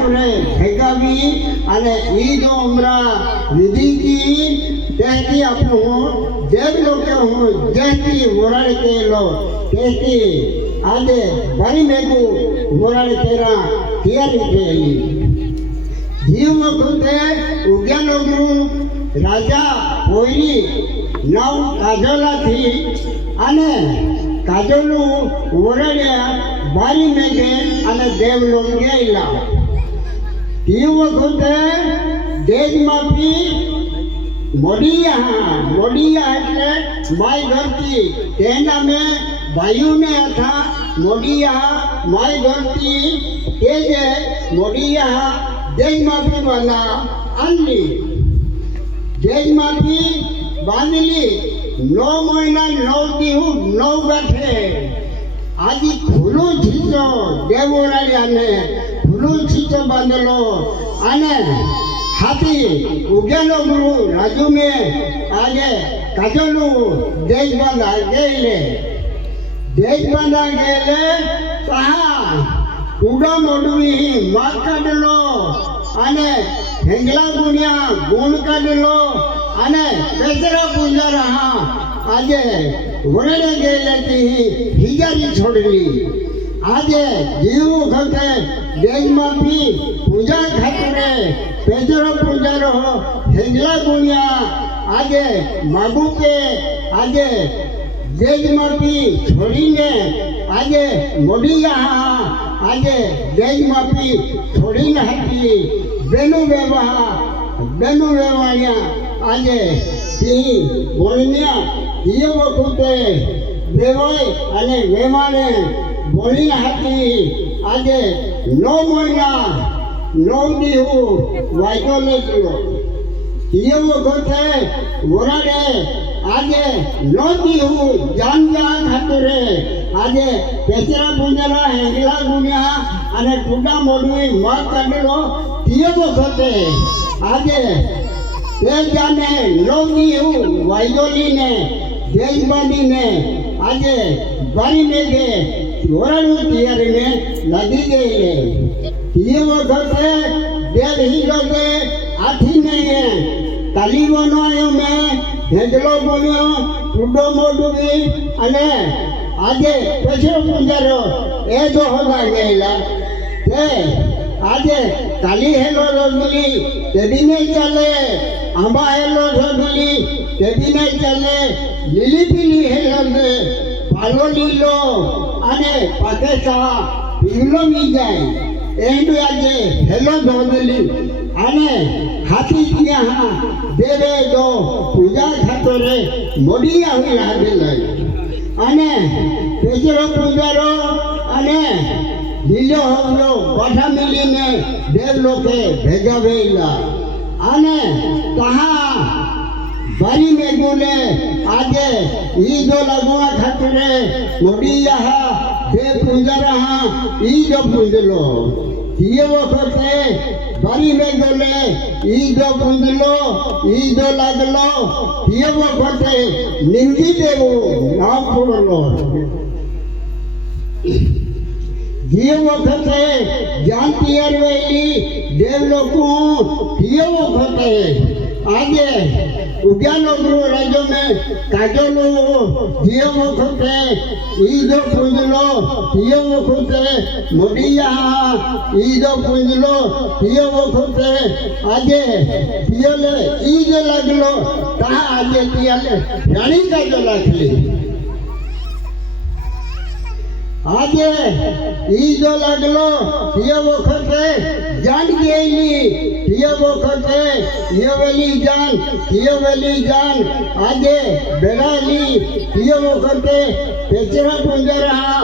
ખાતરે ભેગાવી અને ઈ જો ઉમરા વિધિથી તેથી આપણું દેવલો કે હું જેથી વરાળ કેલો તેથી આજે ભરી મેગું વરાળ કેરા તૈયારી થયેલી જીવ વખતે ઉગ્યાનો ગુરુ રાજા કોઈની નવ કાજોલાથી અને કાજોલું વરાળ્યા ભારી મેઘે અને દેવલોક ગયેલા તે વખતે દેશમાંથી મોડિયા એટલે માય ધરતી તેના મેં ભાઈઓને હતા મોડિયા માય ધરતી તે જે મોડિયા દેશમાંથી વાલા આનલી દેશમાંથી બાંધલી 9 મહિના 9 દિવસ 9 ગાંઠે આજે ખુલ્લું છીચો દેવોરાયાને ખુલ્લું છીચો બાંધેલો અને હાથી ઉગેલો ગુરુ રાજુ મેં આજે કાજોલું દેશ બાંધા ગયેલે તા કુડો મોડવી માગ કાઢેલો અને હેંગલા ગુણ્યા ગુણ કાઢેલો અને પેચરા પૂંજારા આજે વરણે ગયેલાથી હિજારી છોડેલી આજે જીવ વખતે દેશમાંથી પૂજા ખાતરે પેચરો પૂંજારો હેંગલા ગુણ્યા આજે માગુપે આજે દેશમાંથી છોડીને આજે મોડિયા આજે દેશમાંથી છોડીને હતી બેનું વેવાણ્યા આજે તી બોલન્યા એ વખતે વેવાય અને વેવાણે બોલીને હતી આજે 9 મહિના 9 દિવસ વાયદો લેલો એ વખતે વરાડે આજે 9 દિવસ જાન ખાતરે આજે પેચરા પૂંજરા હેંગલા ગુણ્યા અને ટુડા મોડવી મગ કાઢેલો તે વખતે આજે તે જાને 9 દિવસ વાયદો લઈને દેશ બાંધીને આજે ભારી મેઘે વરાળું તૈયારીને લાગી ગયેલે તે વખતે દેવ હિલોકે આઠીને તાલીમોનો આવ્યો મેં હેંગલો બોલ્યો ટુડો મોડવી અને આજે પેચરો પૂંજારો એ જો હોગા ગયેલા તે આજે કાલી હેલો રોગલી તે બી નહીં ચાલે આંબા હેલો રોગલી તે બી નહીં ચાલે લીલી પીલી હેલો પાલો લીલો અને પાકેસા પીલો મી જાય એન્ડ આજે હેલો રોગલી અને હાથી ત્યાં દેવે જો પૂજા ખાતરે મોડી આવી લાગેલા અને પેચરો પૂંજારો અને લીલો હવલો પાઠા મિલીને દેવલોકે ભેગા વેલા અને તહા ભારી મેઘુને આજે ઈ જો લગવા ખાતરે મોડિયા દે પૂંજારા ઈ જો પૂંજલો એ વખતે ભારી મેઘુને ઈ જો પૂંજલો ઈ જો લાગલો એ વખતે નિંદી દેવું નામ પૂરલો જે વખતે જાનતી અરવેલી દેવલોકો એ વખતે આજે ઉગ્યાનો ગૃહ રાજ્ય મેં કાજોલો જે વખતે ઈ જો પૂંજલો એ વખતે મોડિયા ઈ જો પૂંજલો એ વખતે આજે પિયલે ઈ જો લાગલો તા આજે પિયલે રાણી કાજો લાગલી આજે ઈ જો લાગલો એ વખતે જાન ગયેલી એ વખતે વેલી જાન આજે બેરાલી એ વખતે પેચરા પૂંજરા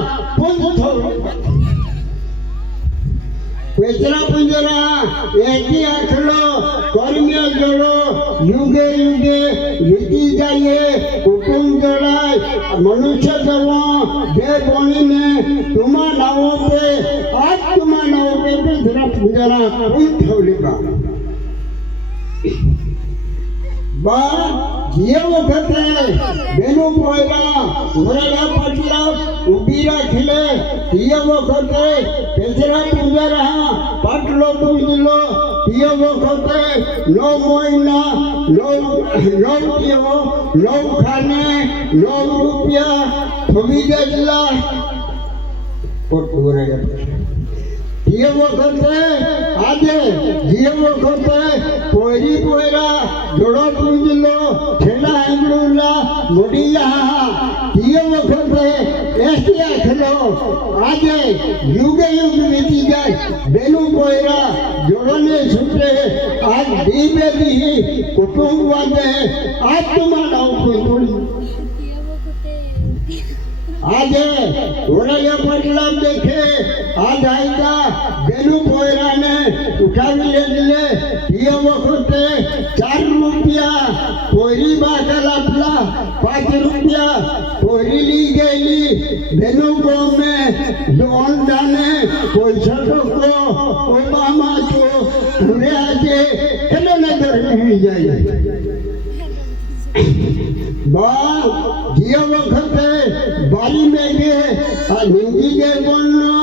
પેચરા પૂંજરા એકી આખલો કર્મ્ય જોડો યુગે વીતી જાય કુટુંબ જોડાય મનુષ્ય ધર્મ બે ભણીને તુમા નાવો પે આજ તુમા નાવો પે પેચરા પૂંજરા કોઈ થવલી બા જે વખતે બેનું પોયરા ઓરડા પાટલા ઊભી રાખીલે તે વખતે પેસરા પૂજરા પાટલો પૂજલો તે વખતે નો મોયના નો ખાને ₹9 થોડી દેલા ઓરડા જે વખતે આજે જે વખતે પોયરી પોયરા જોડો પૂજલો છેલ્લા આંગળુલા મોડિયા જે વખતે એસ્ટિયા ખેલો આજે યુગે યુગ વીતી જાય બેનું પોયરા જોડોને છૂટે આજ ધીમે ધી કુટુંબ વાદે આજ તમારા ઉપર થોડી આજે ઓરડા પાટલા દેખે આજ આયતા બેનું પોયરાને ઉઠાવી લેજલે એ વખતે ₹4 પોયરી બાકલ આપલા ₹5 પોયરી લી ગયેલી બેનું ગોમે દોન દાને પૈસા ટકો ઓબામા તો ઘરે આજે એટલે નજર આવી જાય બા જે વખતે બારી મેઘે આ નિંદી જે બોલનો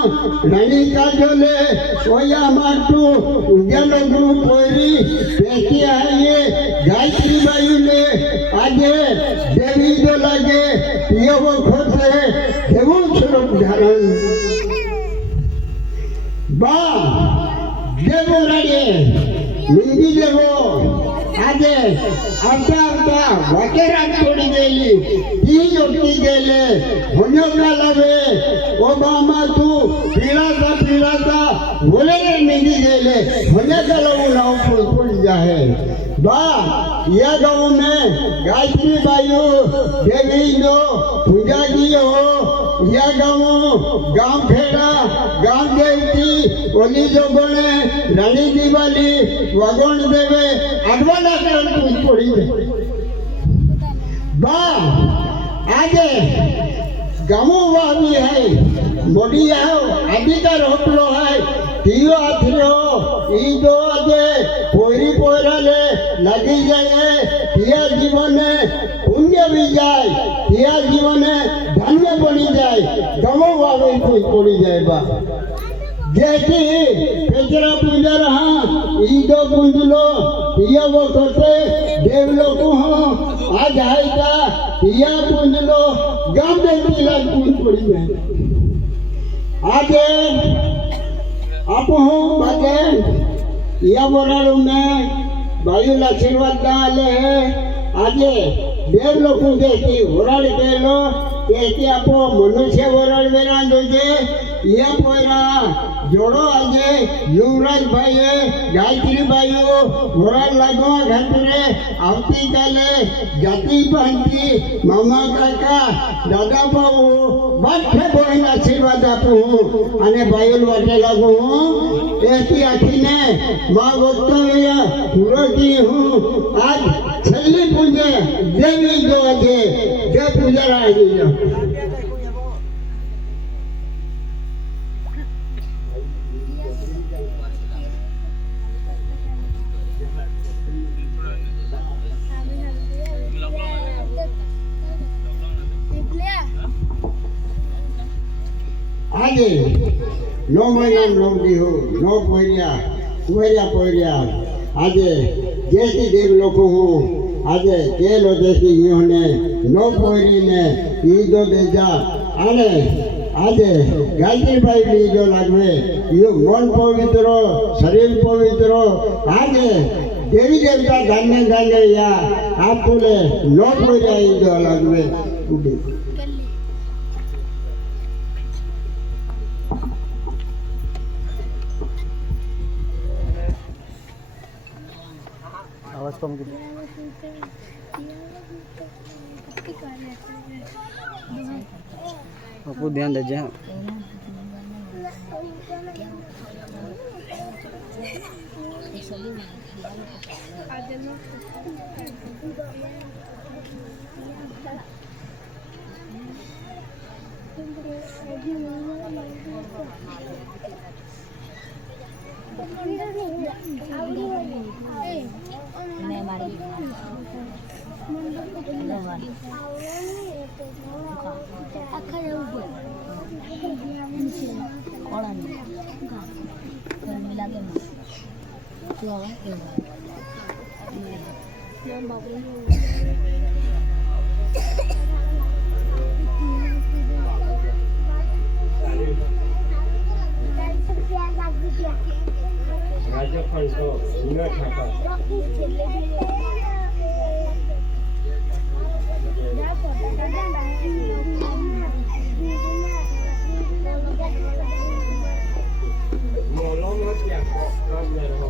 રાણી કાજોલે ઓયા માટું ઉજાલો ગ્રુપ પોયરી પેકી આવીએ ગાયત્રી બાયુને આજે દેવી જો લાગે એ વખતે એવું સ્વરૂપ ધારણ બા જે બોલાડીએ નિંદી જેવો આજે આવતા આવતા વકેરા તોડી ગયેલી ઈ ઉઠી ગયેલે હોનોકા લાવે ઓબામા તું પીળાતા બોલે નીકળી ગયેલે હોનોકા લાવું નાવ પડી જાહે બા યા ગાँव में गायत्री बायु देवी जो पूजा की हो या गाँव खेड़ा गाँव देवती ओली लोगों ने रानी दिवाली वगोण देवे अडवाना करण पूछ पड़ी बा आगे गाँव वावी है मोड़ी है आदि का रोटलो है तीयो आथरो ई जो आजे पोरी पोराले लगी जाए तिया जीवने पुण्य भी जाए तिया जीवने धन्य बनी जाए गमो वावे कोई पड़ी जाए बा जैसी पेचरा पूजा रहा ई जो पूजलो तिया वो करते देव लोग हो आज आएगा तिया पूजलो गांव में तिला पूज पड़ी जाए आगे आप हो बाजे या बोरारू में भाइयों आशीर्वाद डाले हैं आजे देव लोग देखी वराड़ केलो देखी आपो मनुष्य वराड़ मेरा दोजे ये पोरा जोड़ो आजे युवराज भाई गायत्री भाइयों वराड़ लगो घंटे आवती काले जाति बहनती मामा काका दादा बाबू बाठे बोल आशीर्वाद आपू अने भाइयों वाटे लगो ऐसी आखिने माँ गोत्तविया पूरा की हूँ आज छल्ली पूजे देवी जो आजे जय पूजा राजी जो आजे 9 महीना 9 दी हो 9 पोरिया आजे जैसी देव लोग हो आजे केलो जैसी इन्होंने 9 पोरी ने ईदो देजा आने आजे गायत्री भाई भी जो लागवे यो मन पवित्र शरीर पवित्र आजे देवी देवता गाने या आप बोले 9 पोरिया ईदो लागवे उड़ी आवाज कम की आपको ध्यान दीजिए આખા જવું પડે કોળા ગરમી લાગે ને શું આવે એવું રાજસ્થાન તો જૂના ઠાકર મોલોમાં ત્યાં કોકને રહો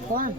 કોણ